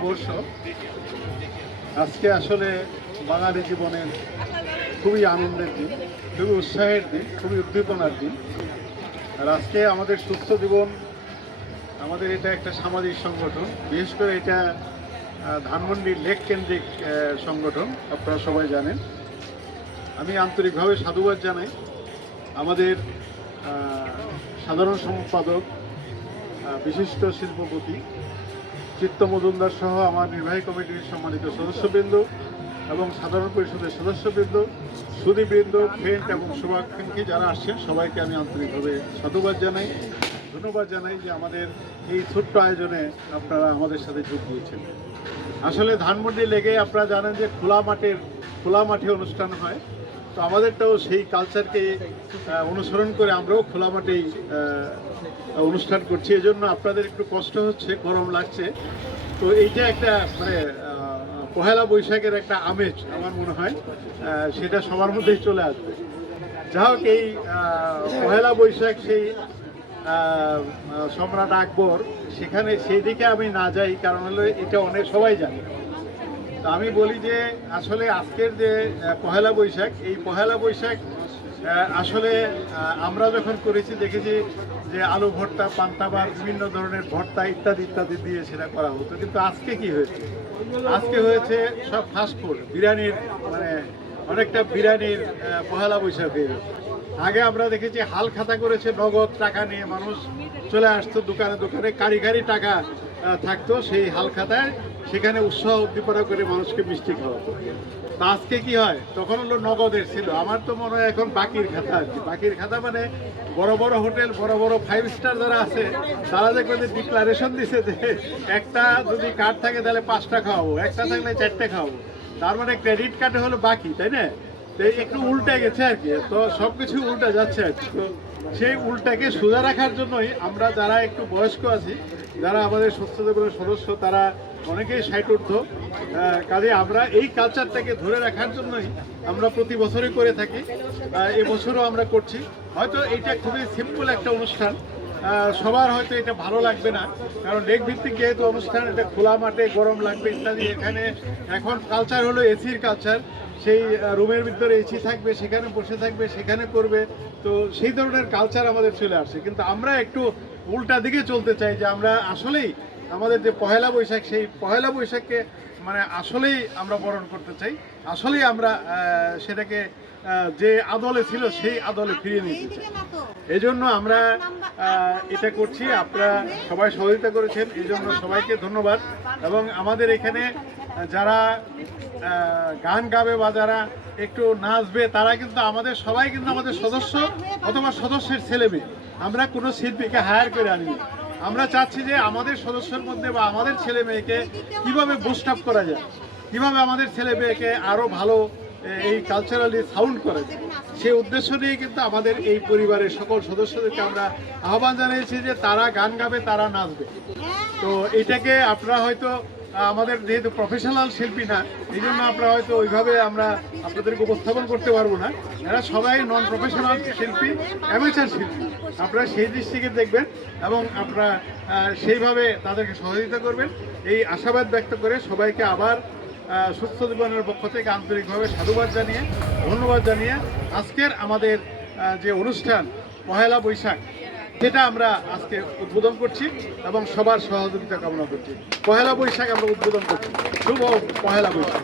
নববর্ষ আজকে আসলে বাঙালি জীবনের খুবই আনন্দের দিন, খুবই উৎসাহের দিন, খুবই উদ্দীপনার দিন। আর আজকে আমাদের সুস্থ জীবন, আমাদের এটা একটা সামাজিক সংগঠন, বিশেষ করে এটা ধানমন্ডি লেক কেন্দ্রিক সংগঠন, আপনারা সবাই জানেন। আমি আন্তরিকভাবে সাধুবাদ জানাই আমাদের সাধারণ সম্পাদক, বিশিষ্ট শিল্পপতি চিত্ত মজুমদার সহ আমার নির্বাহী কমিটির সম্মানিত সদস্যবৃন্দ এবং সাধারণ পরিষদের সদস্যবৃন্দ, সুধীবৃন্দ, ফ্রেন্ড এবং শুভাকাঙ্ক্ষী যারা আসছেন সবাইকে আমি আন্তরিকভাবে সাধুবাদ জানাই, ধন্যবাদ জানাই যে আমাদের এই ছোট্ট আয়োজনে আপনারা আমাদের সাথে যোগ দিয়েছেন। আসলে ধানমন্ডি লেগে আপনারা জানেন যে খোলা মাঠে অনুষ্ঠান হয়, তো আমাদেরটাও সেই কালচারকে অনুসরণ করে আমরাও খোলা মাঠেই অনুষ্ঠান করছি। এই জন্য আপনাদের একটু কষ্ট হচ্ছে, গরম লাগছে। তো এইটা একটা পহেলা বৈশাখের একটা আমেজ আমার মনে হয় সেটা সবার মধ্যেই চলে আসবে। যা হোক, এই পহেলা বৈশাখ সেই সম্রাট আকবর, সেখানে সেই দিকে আমি না যাই, কারণ হলো এটা অনেক সবাই জানে। তো আমি বলি যে আসলে আজকের যে পহেলা বৈশাখ, এই পহেলা বৈশাখ আসলে আমরা যখন করেছি দেখেছি যে আলু ভর্তা, পান্তা ভাত, বিভিন্ন ধরনের ভর্তা ইত্যাদি ইত্যাদি দিয়ে সেটা করা হতো। কিন্তু আজকে কি হয়েছে? আজকে হয়েছে সব ফাস্টফুড, বিরিয়ানির, অনেকটা বিরিয়ানির পহেলা বৈশাখ হয়ে গেছে। আগে আমরা দেখেছি হাল খাতা করেছে, নগদ টাকা নিয়ে মানুষ চলে আসতো দোকানে দোকানে, কারি টাকা থাকতো সেই হাল খাতায়, সেখানে উৎসাহ উদ্দীপনা করে মানুষকে মিষ্টি খাওয়াতো। তা আজকে কি হয়? তখন হলো নগদের ছিল। আমার তো মনে হয় এখন বাকির খাতা আর কি। বাকির খাতা মানে বড় বড় হোটেল, বড় বড় 5 স্টার যারা আছে, তারা দেখবেন যে ডিক্লারেশন দিছে যে একটা যদি কার্ড থাকে তাহলে 5টা খাওয়াবো, একটা থাকলে 4টে খাওয়াবো। তার মানে ক্রেডিট কার্ডে হলো বাকি, তাই না? তো একটু উল্টে গেছে আর কি। তো সব কিছু উল্টে যাচ্ছে আর কি। তো সেই উল্টাকে সোজা রাখার জন্যই আমরা যারা একটু বয়স্ক আছি, যারা আমাদের সুস্থ জীবনের সদস্য, তারা অনেকেই 60 ঊর্ধ্ব, কাজে আমরা এই কালচারটাকে ধরে রাখার জন্যই আমরা প্রতি বছরই করে থাকি। এবছরও আমরা করছি। হয়তো এইটা খুবই সিম্পল একটা অনুষ্ঠান, সবার হয়তো এটা ভালো লাগবে না, কারণ লেক ভিত্তিক যেহেতু অনুষ্ঠান, এটা খোলা মাঠে, গরম লাগবে ইত্যাদি। এখানে এখন কালচার হলো এসির কালচার, সেই রুমের ভিতরে এসি থাকবে, সেখানে বসে থাকবে, সেখানে করবে। তো সেই ধরনের কালচার আমাদের চলে আসছে। কিন্তু আমরা একটু উল্টা দিকে চলতে চাই, যে আমরা আসলেই আমাদের যে পহেলা বৈশাখ, সেই পহেলা বৈশাখকে আসলেই আমরা বরণ করতে চাই, আসলেই আমরা সেটাকে যে আদলে ছিল সেই আদলে ফিরিয়ে নিতে চাই। এই জন্য আমরা এটা করছি। আপনারা সবাই সহযোগিতা করেছেন, এই জন্য সবাইকে ধন্যবাদ। এবং আমাদের এখানে যারা গান গাবে বা যারা একটু নাচবে, তারা কিন্তু আমাদের সবাই কিন্তু আমাদের সদস্য অথবা সদস্যের ছেলে মেয়ে। আমরা কোনো শিল্পীকে হায়ার করে আনি। আমরা চাচ্ছি যে আমাদের সদস্যের মধ্যে বা আমাদের ছেলে মেয়েকে কীভাবে বুস্ট আপ করা যায়, কীভাবে আমাদের ছেলে মেয়েকে আরও ভালো এই কালচারালি সাউন্ড করা যায়, সেই উদ্দেশ্য নিয়ে কিন্তু আমাদের এই পরিবারের সকল সদস্যদেরকে আমরা আহ্বান জানিয়েছি যে তারা গান গাবে, তারা নাচবে। তো এটাকে আপনারা হয়তো, আমাদের যেহেতু প্রফেশনাল শিল্পী না, এই জন্য আপনারা হয়তো ওইভাবে আমরা আপনাদেরকে উপস্থাপন করতে পারবো না। এরা সবাই নন প্রফেশনাল শিল্পী, অ্যামেচার শিল্পী। আপনারা সেই দৃষ্টিকে দেখবেন এবং আপনারা সেইভাবে তাদেরকে সহযোগিতা করবেন, এই আশাবাদ ব্যক্ত করে সবাইকে আবার সুস্থ জীবনের পক্ষ থেকে আন্তরিকভাবে সাধুবাদ জানিয়ে, ধন্যবাদ জানিয়ে আজকের আমাদের যে অনুষ্ঠান পহেলা বৈশাখ, সেটা আমরা আজকে উদ্বোধন করছি এবং সবার সহযোগিতা কামনা করছি। পহেলা বৈশাখ আমরা উদ্বোধন করছি। শুভ পহেলা বৈশাখ।